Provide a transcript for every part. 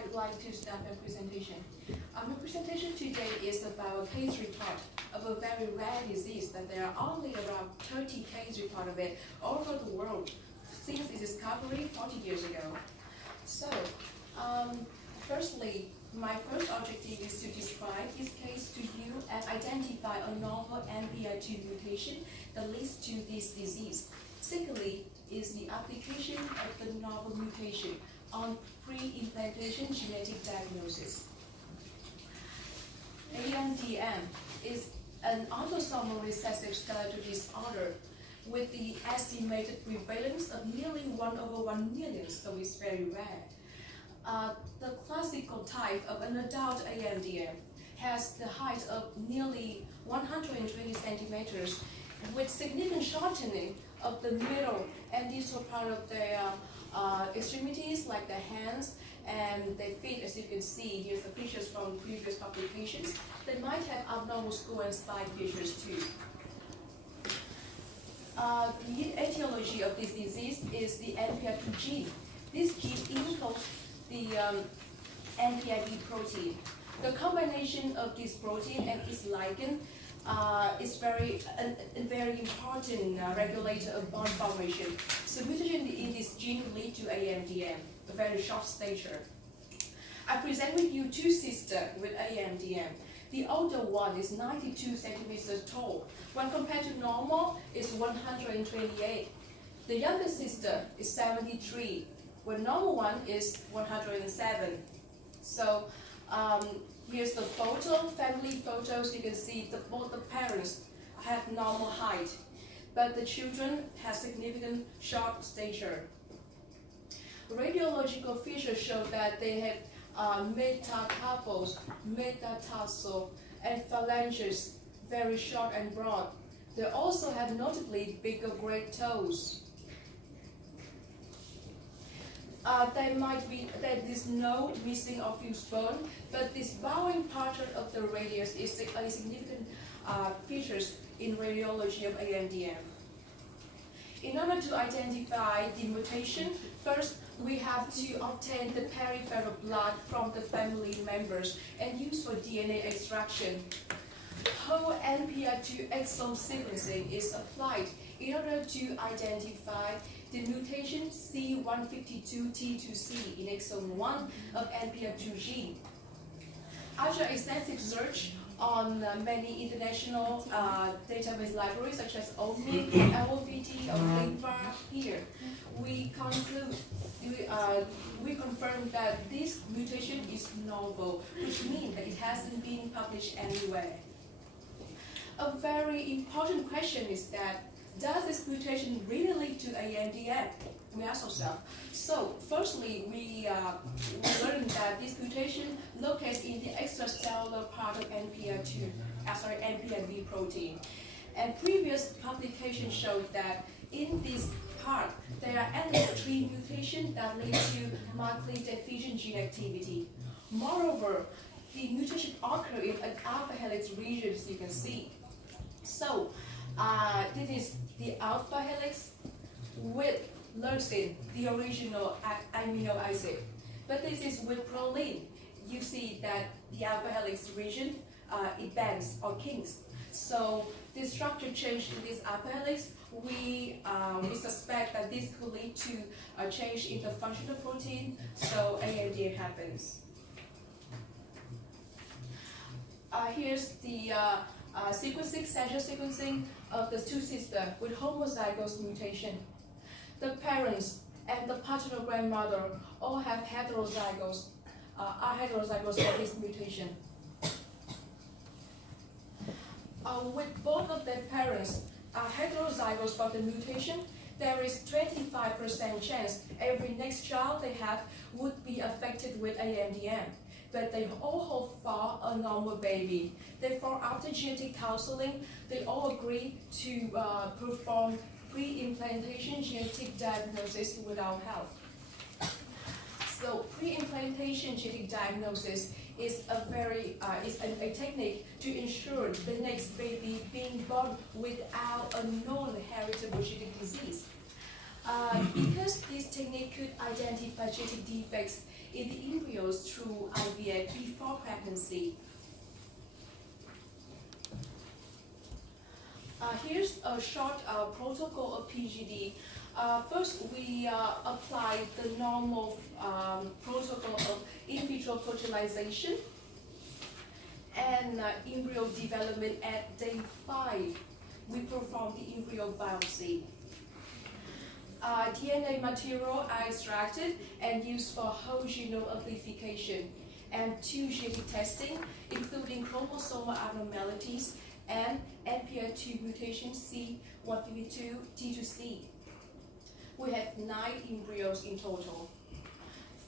I'd like to start my presentation. My presentation today is about a case report of a very rare disease that there are only around 30 case report of it all over the world since its discovery 40 years ago. So, firstly, my first objective is to describe this case to you and identify a novel NPI2 mutation that leads to this disease. Secondly, is the application of the novel mutation on pre-implantation genetic diagnosis. AMDM is an autosomal recessive skeletal disorder with the estimated prevalence of nearly 1/1 million, so it's very rare. The classical type of an adult AMDM has the height of nearly 120 centimeters with significant shortening of the middle and distal part of their extremities, like the hands and their feet. As you can see, here's the pictures from previous publications. They might have abnormal skull and spine features too. The etiology of this disease is the NPI2 gene. This gene encodes the NPIB protein. The combination of this protein and its ligand is a very important regulator of bone formation. So mutation in this gene lead to AMDM, a very short stature. I present with you two sisters with AMDM. The older one is 92 centimeters tall. When compared to normal, it's 128. The younger sister is 73. When normal one is 107. So here's the photo, family photos. You can see both the parents have normal height, but the children have significant short stature. Radiological features show that they have metacarpals, metatarsal, and phalanges, very short and broad. They also have notably bigger great toes. There is no missing or fused bone, but this bowing pattern of the radius is a significant features in radiology of AMDM. In order to identify the mutation, first we have to obtain the peripheral blood from the family members and use for DNA extraction. Whole NPI2 exome sequencing is applied in order to identify the mutation C152T2C in exome 1 of NPI2 gene. After extensive search on many international database libraries such as OMI, LOVT, or LINKVAR here, we confirm that this mutation is novel, which means that it hasn't been published anywhere. A very important question is that, does this mutation really lead to AMDM? We ask ourselves. So, firstly, we learned that this mutation locates in the extracellular part of NPIB protein. And previous publications showed that in this part, there are at least 3 mutations that lead to markedly deficient gene activity. Moreover, the mutation occurs in an alpha helix region, as you can see. So, this is the alpha helix with leucine, the original amino acid. But this is with proline. You see that the alpha helix region, it bends or kinks. So this structure change in this alpha helix, we suspect that this could lead to a change in the functional protein, so AMDM happens. Here's the sequential sequencing of the two sisters with homozygous mutation. The parents and the paternal grandmother all have heterozygous, are heterozygous for this mutation. With both of their parents are heterozygous for the mutation, there is 25% chance every next child they have would be affected with AMDM. But they all hope for a normal baby. Therefore, after genetic counseling, they all agree to perform pre-implantation genetic diagnosis without help. So pre-implantation genetic diagnosis is a technique to ensure the next baby being born without a known heritable genetic disease. Because this technique could identify genetic defects in the embryos through IVF before pregnancy. Here's a short protocol of PGD. First, we apply the normal protocol of in vitro fertilization and embryo development at day 5. We perform the embryo biopsy. DNA material are extracted and used for whole genome amplification and 2 genetic testing, including chromosomal abnormalities and NPR2 mutation C152 T2C. We have 9 embryos in total.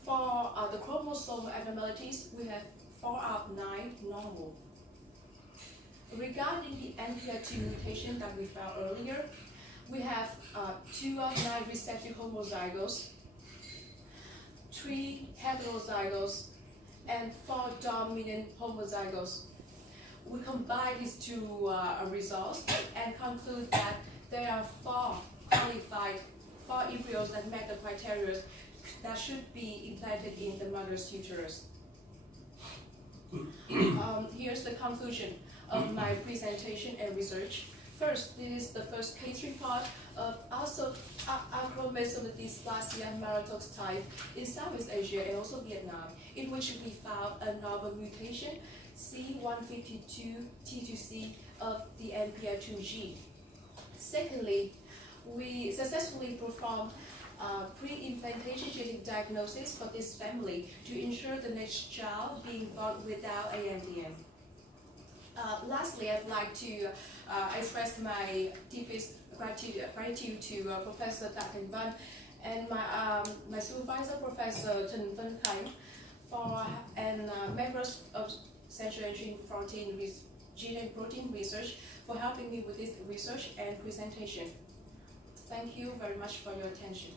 For the chromosomal abnormalities, we have 4 out of 9 normal. Regarding the NPR2 mutation that we found earlier, we have 2 out of 9 recessive homozygotes, 3 heterozygotes, and 4 dominant homozygotes. We combine these 2 results and conclude that there are 4 qualified 4 embryos that met the criteria that should be implanted in the mother's uterus. Here's the conclusion of my presentation and research. First, this is the first case report of acromegaly dysplasia maratox type in Southeast Asia and also Vietnam, in which we found a novel mutation C152 T2C of the NPR2 gene. Secondly, we successfully performed pre-implantation genetic diagnosis for this family to ensure the next child being born without AMDM. Lastly, I'd like to express my deepest gratitude to Professor Đạt Văn and my supervisor, Professor Trần Văn Khánh, and members of Central and Gene Frontier Gene and Protein Research for helping me with this research and presentation. Thank you very much for your attention.